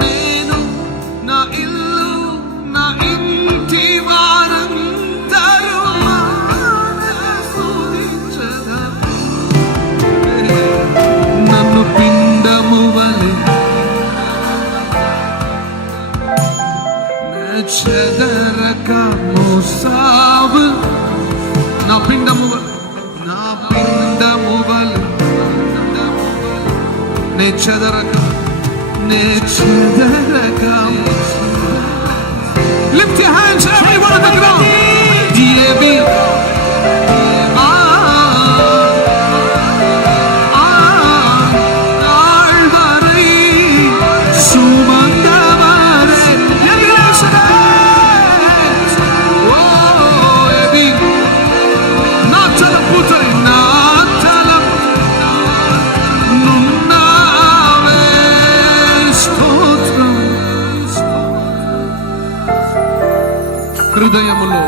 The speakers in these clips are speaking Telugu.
నేను నా ఇల్లు నా ఇంటి వారందరూ స్తుతించెదరు. నన్ను పిండము వలె చెదరక మోసావు. నా పిండము చెదరక lift your hands everyone on the ground. హృదయములో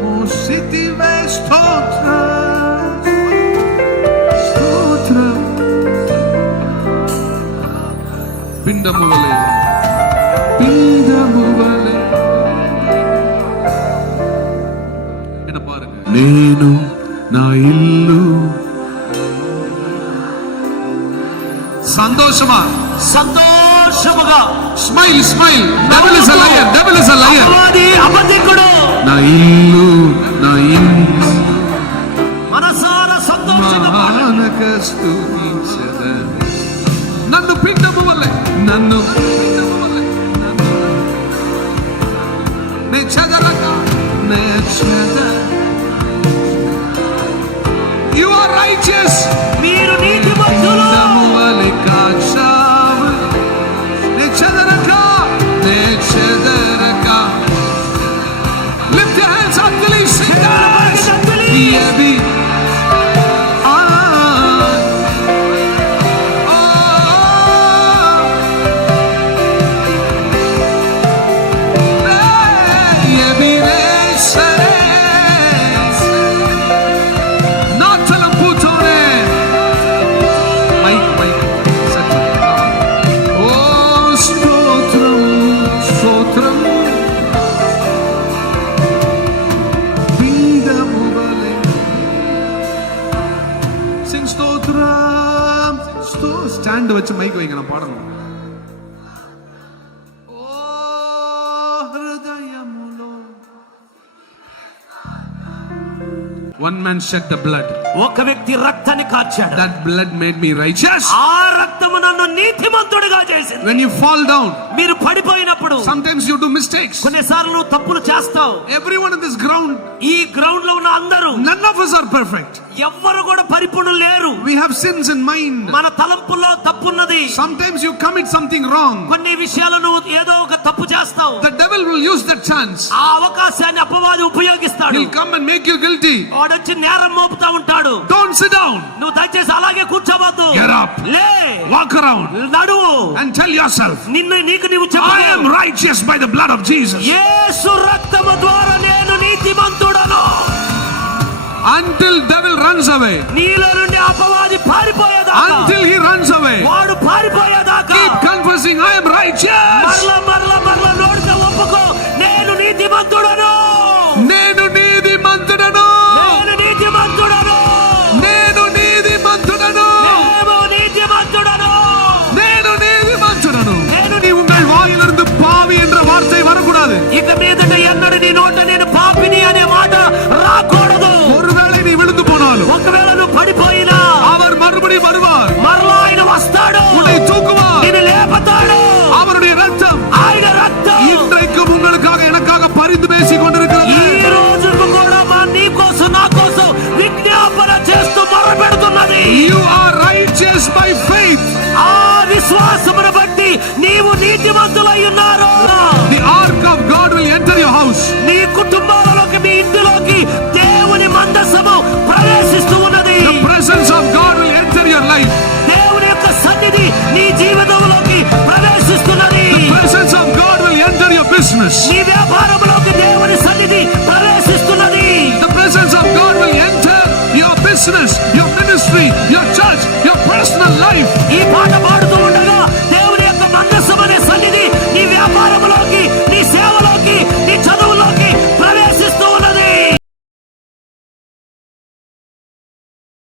మోసితివే స్తోత్రం. పిండము వలె నేను నా ఇల్లు. సంతోషమా సంతోషముగా smile smile. Devil is a liar, devil is a liar. అబద్ధికుడు. నా ఇల్లు నా ఇల్లు మనసారా సంతోషంగా స్తుతించెదరు. నన్ను పిండము వలె నన్ను నే చెదరక You are righteous. మీరు నీతిమంతులు. వలె కాచావు. నే చెదరక lift your hands up till you sing that. Stand வச்சு மைக் வைங்க, நான் பாடணும். One man shed the blood. ఒక వ్యక్తి రక్తాన్ని కార్చాడు. That blood made me righteous. ఆ రక్తము నన్ను నీతిమంతుడిగా చేసింది. When you fall down, మీరు పడిపోయినప్పుడు, sometimes you do mistakes. కొన్నిసార్లు నువ్వు తప్పులు చేస్తావు. Everyone in this ground, ఈ గ్రౌండ్ లో ఉన్న అందరూ, none of us are perfect. ఎవ్వరు కూడా పరిపూర్ణులు లేరు. We have sins in mind. మన తలంపుల్లో తప్పున్నది. Sometimes you commit something wrong. కొన్ని విషయాలు నువ్వు ఏదో ఒక తప్పు చేస్తావు. The devil will use that chance. ఆ అవకాశాన్ని అపవాది ఉపయోగిస్తాడు. He'll come and make you guilty. వాడు వచ్చి నేరం మోపుతా ఉంటాడు. Don't sit down. నువ్వు దయచేసి అలాగే కూర్చోవద్దు. Get up. లే. Walk around. నడువు. And tell yourself, నీకు నీవు చెప్పు, I am righteous by the blood of Jesus. యేసు రక్తము ద్వారా నేను నీతిమంతుడను. Until devil runs away. నీలో నుండి అపవాది పారిపోయేదాకా. Until he runs away. వాడు పారిపోయేదాకా. Keep confessing, I am righteous. మరలా నోటితో ఒప్పుకో, నేను నీతిమంతుడను. నేను నీతిమంతుడను. నేను నీతిమంతుడను. నేను నీతిమంతుడను. నేను నీతిమంతుడను. నేను నీతిమంతుడను. రక్తం இன்றைக்கும் உங்களுக்காக எனக்காக பரிந்து பேசிக் கொண்டிருக்கிறது. ఈ రోజుకు కూడా నీ కోసం నా కోసం విజ్ఞాపన చేస్తూ మొరపెడుతున్నది. You are righteous by faith. ఆ విశ్వాసమును బట్టి నీవు నీతిమంతులై ఉన్నారు. The ark of God will enter your house. నీ కుటుంబాలలోకి మీ ఇంటిలోకి దేవుని మందసము ప్రవేశిస్తూ ఉన్నది. The presence of God will enter your life. దేవుని యొక్క సన్నిధి నీ జీవితంలోకి ప్రవేశిస్తున్నది. The presence of God will enter your business. నీ వ్యాపారం